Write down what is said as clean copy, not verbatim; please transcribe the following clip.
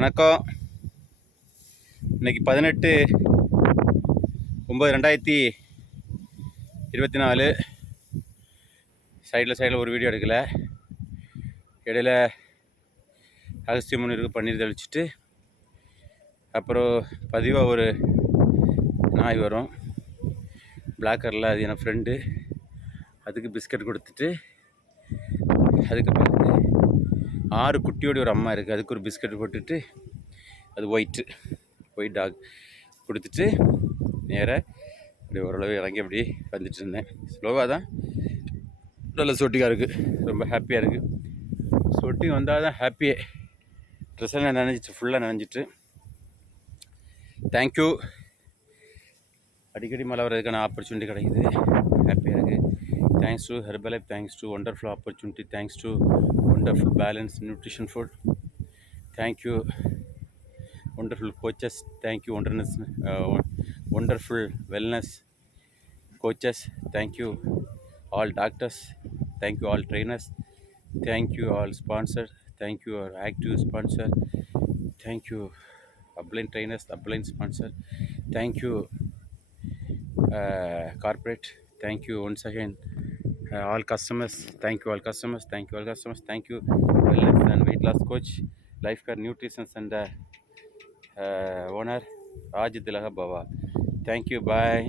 வணக்கம். இன்னைக்கு 18/9/2024. சைடில் ஒரு வீடியோ எடுக்கலை. இடையில அகஸ்திய முனிருக்கு பன்னீர் தெளிச்சுட்டு அப்புறம் பதிவாக ஒரு நாய் வரும் பிளாக் கலரில். அது என் ஃப்ரெண்டு. அதுக்கு பிஸ்கட் கொடுத்துட்டு அதுக்கு பிறகு 6 குட்டியோட ஒரு அம்மா இருக்குது. அதுக்கு ஒரு பிஸ்கட் போட்டுட்டு அது ஒயிட் டாக் கொடுத்துட்டு நேராக அப்படி ஓரளவு இறங்கி அப்படி வந்துட்டு இருந்தேன். ஸ்லோவாக தான், நல்ல சொட்டிக்காக இருக்குது, ரொம்ப ஹாப்பியாக இருக்குது. சொட்டி வந்தால் தான் ஹாப்பியே. ட்ரெஸ்ஸெல்லாம் நனைஞ்சிட்டு, ஃபுல்லாக நனைஞ்சிட்டு. தேங்க்யூ. அடிக்கடி மழை வர்றதுக்கான ஆப்பர்ச்சுனிட்டி கிடைக்குது, ஹாப்பியாக இருக்குது. Thanks to Herbalife, thanks to wonderful opportunity, thanks to wonderful balance nutrition food, thank you wonderful coaches, thank you wonderful wellness coaches, thank you all doctors, thank you all trainers, thank you all sponsors, thank you our active sponsor, thank you upline trainers, upline sponsor, thank you corporate, thank you once again all customers, thank you all customers, thank you all customers, thank you wellness and weight loss coach, Lifecare Nutrition Center owner Raj Dilaka Baba. Thank you. Bye.